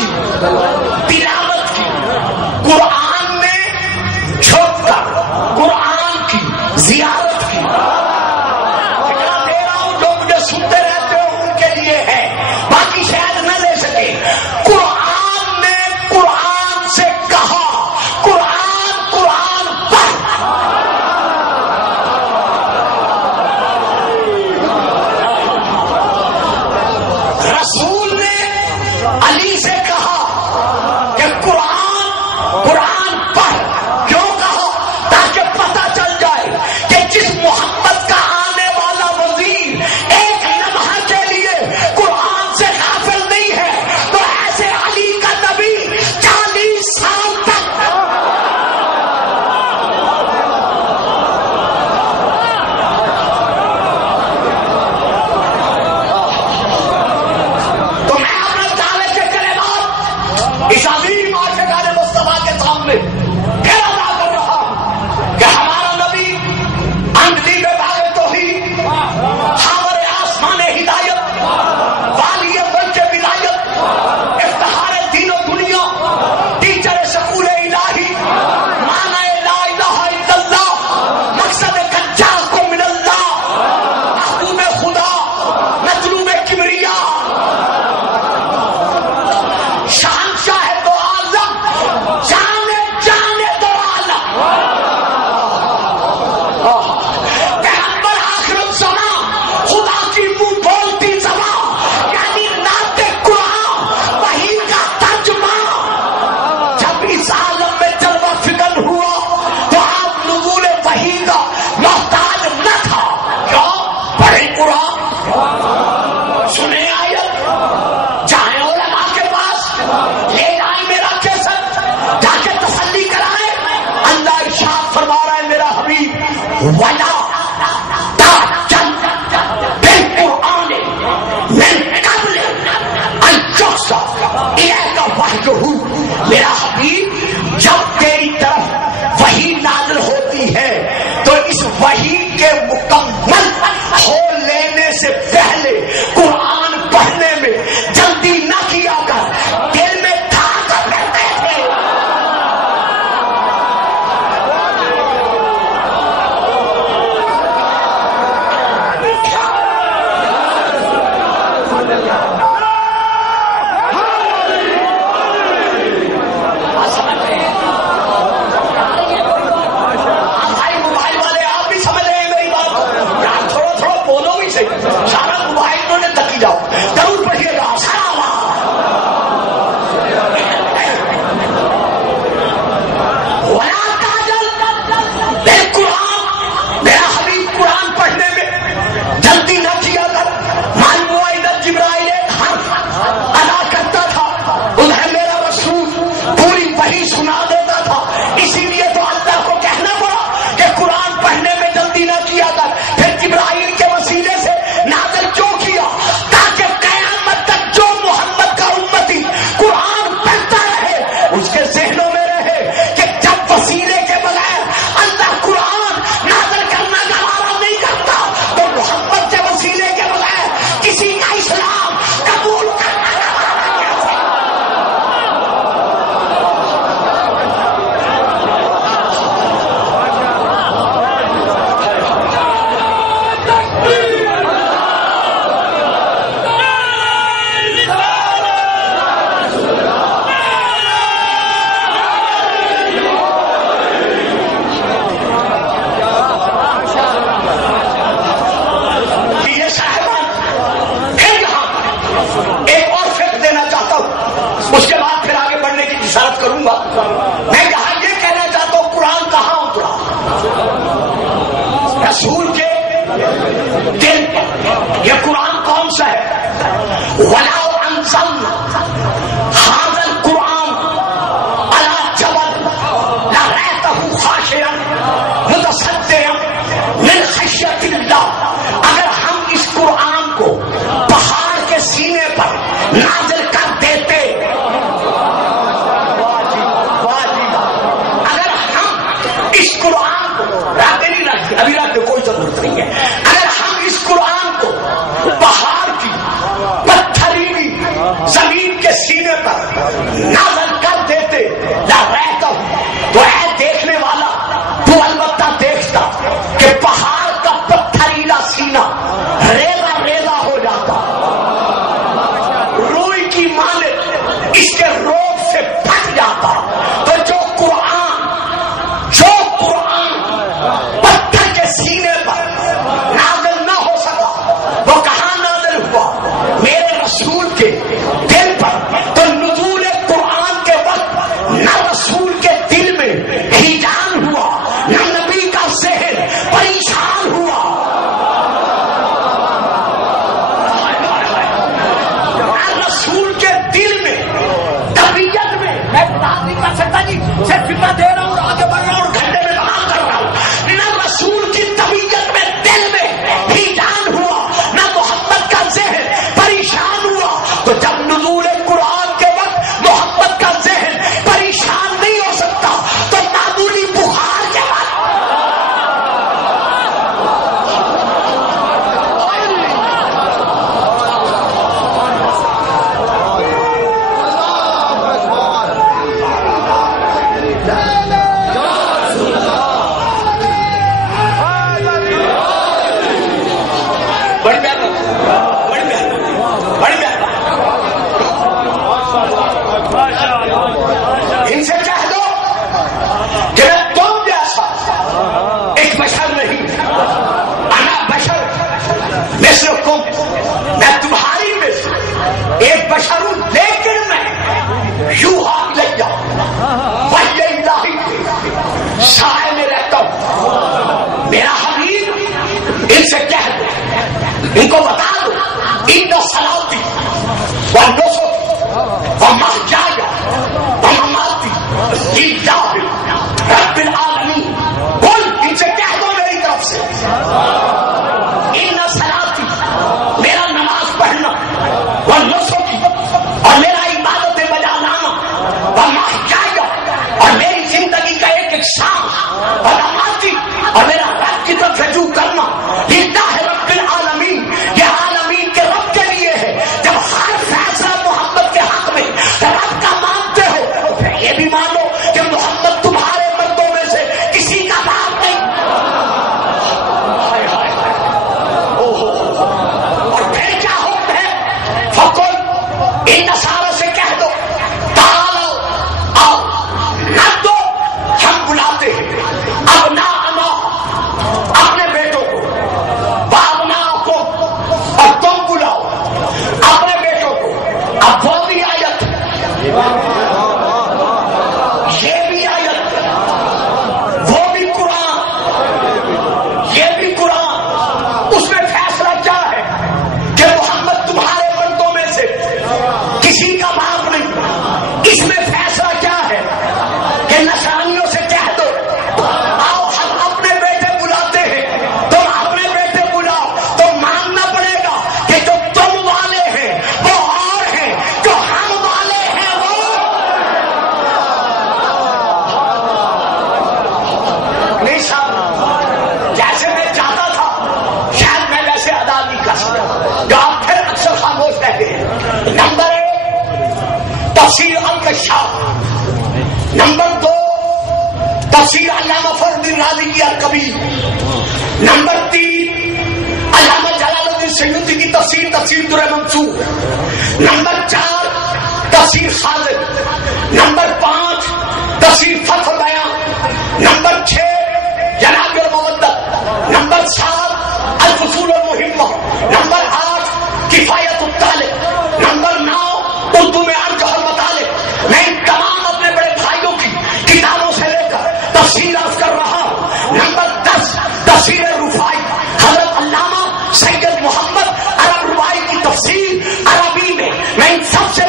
کی تلاوت کی، قرآن میں جھک کر قرآن کی زیارت کی۔ فکرہ دے رہا ہوں جو مجھے سنتے رہتے ہو ان کے لیے ہے، باقی شاید نہ لے سکے۔ قرآن نے قرآن سے کہا قرآن قرآن پڑھ۔ رسول نے علی سے کہا کہ قرآن قرآن پڑھ۔ کیوں کہا؟ تاکہ پتہ چل جائے کہ جس محمد کا آنے والا وزیر ایک لمحہ کے لیے قرآن سے غافل نہیں ہے، تو ایسے علی کا نبی 40 سال تک تو میں اپنے دعوے کے کلمات اس عظیم عاشقان مصطفیٰ کے سامنے پھر ادا کر رہا ہوں کہ ہمارا نبی اندھی میں باغ توحید، حاور آسمان ہدایت، والی ملک ولایت، افتخار دین و دنیا، ٹیچر شکول الہی، معنی لا الہ الا اللہ، مقصد کجاکم من اللہ، محبوب خدا، مطلوب کبریا، شہنشاہ دو عالم، جانے جانے دو عالم، پیغمبر آخر الزمان، خدا کی منہ بولتی زبان، یعنی نعت قرآن، وحی کا ترجمہ۔ جب اس عالم میں جلوہ فکر ہوا تو آپ نزول وحی کا محتاج نہ تھا۔ کیوں؟ پڑھیں قرآن، سنیں آیت، جائیں علماء کے پاس، لے جائیں میرا کیسٹ، جا کے تسلی کرائیں۔ اللہ ارشاد فرما رہا ہے میرا حبیب وَلَا تَعْجَلْ بِالْقُرْآنِ مِنْ قَبْلِ أَنْ يُحْشَرَ إِلَيْكَ وَحْيُهُ۔ میرا حبیب جب تیری طرف وحی نازل ہوتی ہے تو اس وحی کے مکمل ہو لینے سے پہلے قرآن پڑھنے میں جلدی نہ کیا کر، دل میں تھا کر رہتے تھے۔ نازل کر دیتے نہ رہتا ہوں، تو اے دیکھنے والا تو البتہ دیکھتا کہ پہاڑ کا پتھریلا سینہ ریلا ریلا ہو جاتا، روئی کی مانند اس کے روب سے پھٹ جاتا۔ تو جو قرآن پتھر کے سینے پر نازل نہ ہو سکا، وہ کہاں نازل ہوا؟ میرے رسول کے دل پر۔ تو نزول قرآن کے وقت نہ رسول کے دل میں ہیجان ہوا، نہ نبی کا ذہن پریشان ہوا، نہ رسول کے دل میں طبیعت میں، میں بات نہیں کر سکتا جی، صرف فکر دے رہا ہوں، آگے بڑھ رہا ہوں، گھنٹے میں بات کر رہا ہوں، نہ رسول کی طبیعت میں دل میں ہیجان ہوا، نہ محبت کا ذہن پریشان ہوا۔ تو جب نزول قرآن کے وقت محبت کا ذہن پریشان نہیں ہو سکتا، تو معمولی بخار کے وقت ان سے کہہ دو کہ میں تم جیسا ایک بشر نہیں، انا بشر مثلکم، میں تمہاری مثل ایک بشر ہوں، لیکن میں یوحا الیہ وحی الہی کے سائے میں رہتا ہوں۔ میرا حبیب ان سے کہہ دو، ان کو بتا دو، ان صلاتی ونسک ومحیای ومماتی للہ رب العالمین۔ قل، ان سے کہہ دو میری طرف سے، ان صلاتی میرا نماز پڑھنا، ونسکی اور میرا عبادت بجا لانا، ومحیای اور میری زندگی کا ایک ایک سانس، ومماتی اور میرا رب کی طرف رجوع کرنا، للہ رب العالمین، یہ عالمین کے رب کے لیے ہے۔ جب ہر فیصلہ محمد کے حق میں رب کا مانتے ہو، تو پھر یہ بھی مانو کہ محمد تمہارے بندوں میں سے کسی کا باپ نہیں۔ اور پھر کیا حکم ہے؟ فقل، ان نصارہ سے کہہ دو، تعالو آؤ، نہ دو ہم بلاتے ہیں ابناءنا، اپنے بیٹوں کو، وابناءکم اور تم بلاؤ اپنے بیٹوں کو۔ اب وہ بھی آیت، یہ بھی آیت، وہ بھی قرآن، یہ بھی قرآن، اس میں فیصلہ کیا ہے کہ محمد تمہارے بندوں میں سے کسی کا باپ نہیں۔ اس میں فیصلہ کیا ہے کہ نصرانیوں سے کہہ دو، آؤ ہم اپنے بیٹے بلاتے ہیں، تم اپنے بیٹے بلاؤ، تو ماننا پڑے گا کہ جو تم والے ہیں وہ اور ہیں، جو ہم والے ہیں وہ نہیں۔ صاحب جیسے میں چاہتا تھا شاید میں ویسے ادا نہیں کر سکتا، جو آپ پھر اکثر خاموش رہتے ہیں۔ نمبر 1 تفسیر الکشاف، نمبر 2 تفسیر علامہ فخر الدین رازی کی الکبیر، نمبر 3 علامہ جلال الدین سیوطی کی تفسیر در منصور، نمبر 4 تفسیر خازن، نمبر 5 تفسیر فتح بیان، نمبر 6 جناب المودت، نمبر 7 الفصول المہمہ، نمبر 8 کفایت الطالب، نمبر 9 اردو میں ارجح المطالب۔ میں ان تمام اپنے بڑے بھائیوں کی کتابوں سے لے کر تفسیر عرض کر رہا ہوں۔ نمبر 10 تفسیر رفاعی، حضرت علامہ سید محمد عرب رفاعی کی تفسیر عربی میں ان سب سے